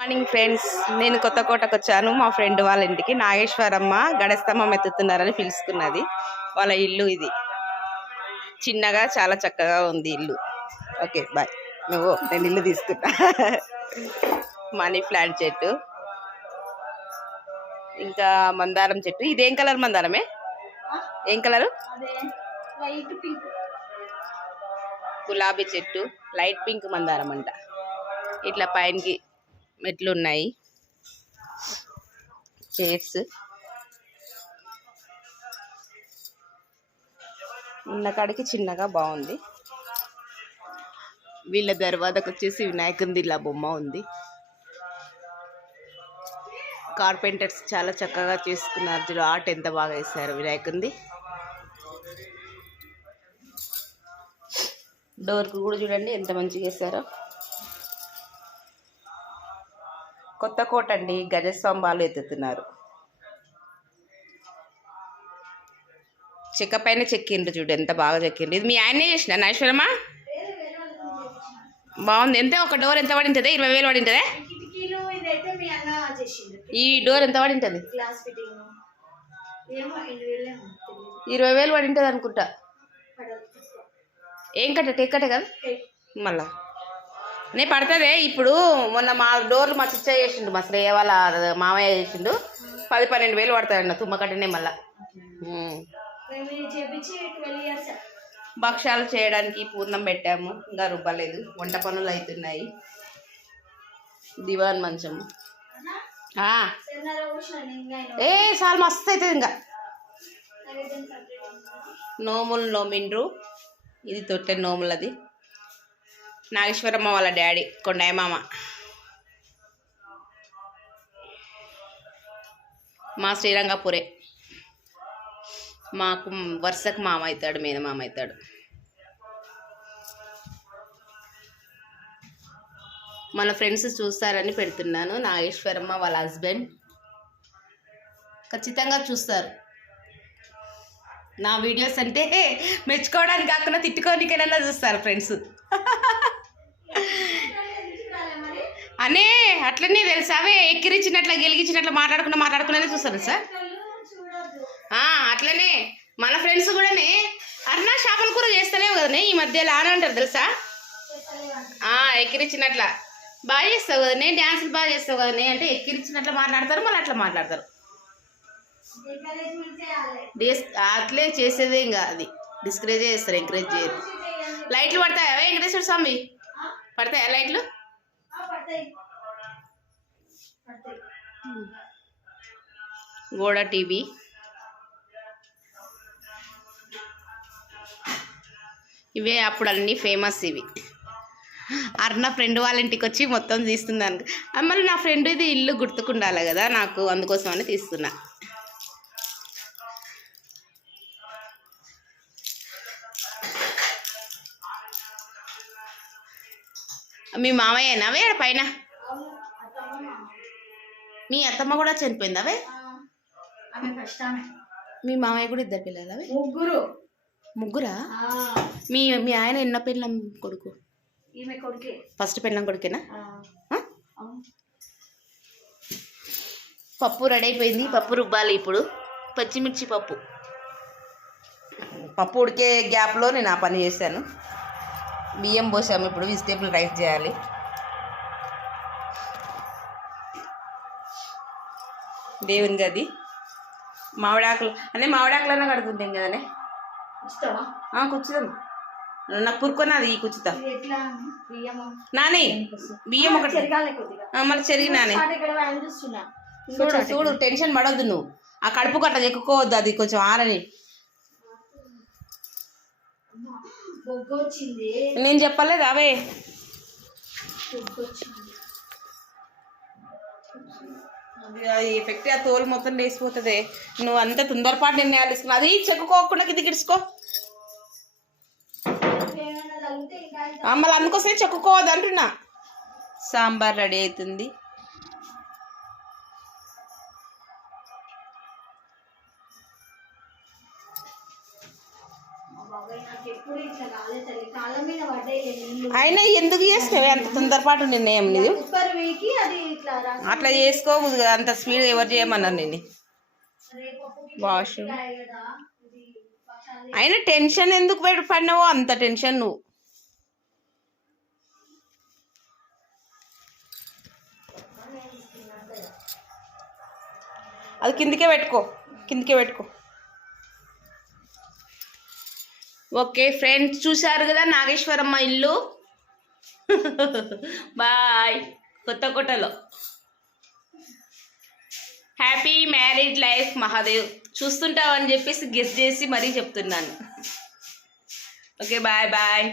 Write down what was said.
Morning friends నేను కొత్తకోటకు వచ్చాను. మా ఫ్రెండ్ వాళ్ళ ఇంటికి. నాగేశ్వరమ్మ గడస్తంభం ఎత్తుతున్నారని పిలుచుకున్నది వాళ్ళ ఇల్లు ఇది. చిన్నగా చాలా చక్కగా ఉంది ఇల్లు. Okay bye. నువ్వు నేను ఇల్లు తీసుకుంటా. మనీ ప్లాంట్ చెట్టు. ఇంకా మందారం చెట్టు. ఇదేం కలర్ మందారమే? ఏం కలరు? గులాబీ చెట్టు. లైట్ పింక్ మందారం అంట. ఇట్లా పైనకి మెట్లు ఉన్నాయి చైర్స్ ఉన్న కాడికి చిన్నగా బాగుంది. వీళ్ళ దర్వాదకు వచ్చేసి వినాయకుంది ఇలా బొమ్మ ఉంది. కార్పెంటర్స్ చాలా చక్కగా చేసుకున్నారు చూడు ఆర్ట్ ఎంత బాగా వేశారు వినాయకుంది డోర్కు కూడా చూడండి ఎంత మంచిగా వేశారో కొత్త కోట అండి ఎత్తుతున్నారు. చెక్క పైన చెక్కిండ్రు చూడు ఎంత బాగా చెక్కిండ్రు. ఇది మీ ఆయనే చేసిన నాశ్వరమా బాగుంది. ఎంత? ఒక డోర్ ఎంత పడింటుంది? ఇరవై వేలు పడింటుందే? ఈ డోర్ ఎంత పడింటుంది? ఇరవై వేలు పడింటుంది అనుకుంటా. ఏం కట్ట? టేక్ కట్ట కదా? మళ్ళా. నే పడుతుందే ఇప్పుడు మొన్న మా డోర్లు మా చిచ్చ చేసిండు మా శ్రేయ వాళ్ళ మామయ్య చేసిండు. పది పన్నెండు వేలు పడతాయండి తుమ్మకట్టనే మళ్ళా. భక్ష్యాలు చేయడానికి పూర్ణం పెట్టాము ఇంకా రుబ్బలేదు. వంట పనులు అవుతున్నాయి దివాన్ మంచము ఏ చాలా మస్తు అవుతుంది ఇంకా. నోములు నోమిండ్రు. ఇది తొట్టె నోములది. నాగేశ్వరమ్మ వాళ్ళ డాడీ కొండయ్య మామ మా శ్రీరంగపురే. మాకు వరుసకు మామ అవుతాడు మీద మామ అవుతాడు మన ఫ్రెండ్స్ చూస్తారని పెడుతున్నాను. నాగేశ్వరమ్మ వాళ్ళ హస్బెండ్. ఖచ్చితంగా చూస్తారు. నా వీడియోస్ అంటే మెచ్చుకోవడానికి కాకుండా తిట్టుకోనికైనా చూస్తారు ఫ్రెండ్స్. అనే అట్లనే తెలుసా? అవే ఎక్కిరించినట్ల గెలిగించినట్లు మాట్లాడుకున్న మాట్లాడుకునే చూస్తారు సార్? అట్లనే మన ఫ్రెండ్స్ కూడానే అరుణా చేపల కూర చేస్తలేవు కదనే ఈ మధ్యలో లానే అంటారు తెలుసా? ఎక్కిరించినట్ల బాగా చేస్తావు కదనే డ్యాన్సులు బాగా చేస్తావు కదనే అంటే ఎక్కిరించినట్లు మాట్లాడతారు మళ్ళీ అట్లా మాట్లాడతారు. అట్లే చేసేదే ఇంకా అది. డిస్కరేజ్ చేస్తారు ఎంకరేజ్ చేయరు. లైట్లు పడతాయా? వెంకటేశ్వర స్వామి? పడతాయా లైట్లు? గోడ టీవీ. ఇవే అప్పుడు అన్నీ ఫేమస్ ఇవి. అర్ణ ఫ్రెండ్ వాళ్ళ ఇంటికి వచ్చి మొత్తం తీస్తున్నాను. మళ్ళీ నా ఫ్రెండ్ ఇది ఇల్లు గుర్తుకుండాలి కదా నాకు అందుకోసం అని తీస్తున్నా. మీ మామయ్యనా? అవే ఆడ పైన. మీ అత్తమ్మ కూడా చనిపోయింది అవే మీ మామయ్య కూడా ఇద్దరు పిల్లలు అవే ముగ్గురు. ముగ్గురా? మీ మీ ఆయన ఎన్న పెళ్ళం కొడుకు? ఫస్ట్ పెళ్ళం కొడుకేనా. పప్పు రెడీ అయిపోయింది. పప్పు రుబ్బాలి ఇప్పుడు. పచ్చిమిర్చి పప్పు. పప్పు ఉడికే గ్యాప్లో నేను ఆ పని చేశాను. బియ్యం పోసాము ఇప్పుడు వెజిటేబుల్ రైస్ చేయాలి. దేవుని గది. మామిడాకులు అనే మామిడాకులన్నా కడుతుంటాం కదనే? కూర్చుదాం. నాకు పురుకున్నది ఈ కూర్చుతాం. నాని బియ్యం ఒకటి. చెరగాలి కొద్దిగా. ఆ, మళ్ళీ చెరిగి నాని. చూడు చూడు టెన్షన్ పడొద్దు నువ్వు. ఆ కడుపు కట్ట ఎక్కుకోవద్దు అది కొంచెం ఆరని. వచ్చింది నేను చెప్పలేదు అవే. అది ఎఫెక్ట్ ఆ తోలు మొత్తం లేసిపోతుంది. నువ్వు అంత తొందరపాటు నిర్ణయాలు తీసుకున్నావు. అది చెక్కుకోకుండా కింద గిడుచుకో. మళ్ళీ అందుకోసమే చెక్కుకోవద్దు అంటున్నా సాంబార్ రెడీ అవుతుంది. అయినా ఎందుకు చేసినావు అంత తొందరపాటు నిర్ణయం నీది? అట్లా చేసుకోకూడదు కదా అంత స్పీడ్ ఎవరు చేయమన్నారు నేను వాష్ అయినా టెన్షన్ ఎందుకు పెట్టి పడినావో అంత టెన్షన్ నువ్వు. అది కిందికే పెట్టుకో కిందికే పెట్టుకో. ఓకే ఫ్రెండ్స్ చూశారు కదా నాగేశ్వరమ్మ ఇల్లు? బాయ్ కొత్త కోటలో. Happy married life Mahadev. చూస్తుంటావని చెప్పేసి గెస్ట్ చేసి మరీ చెప్తున్నాను. Okay bye bye.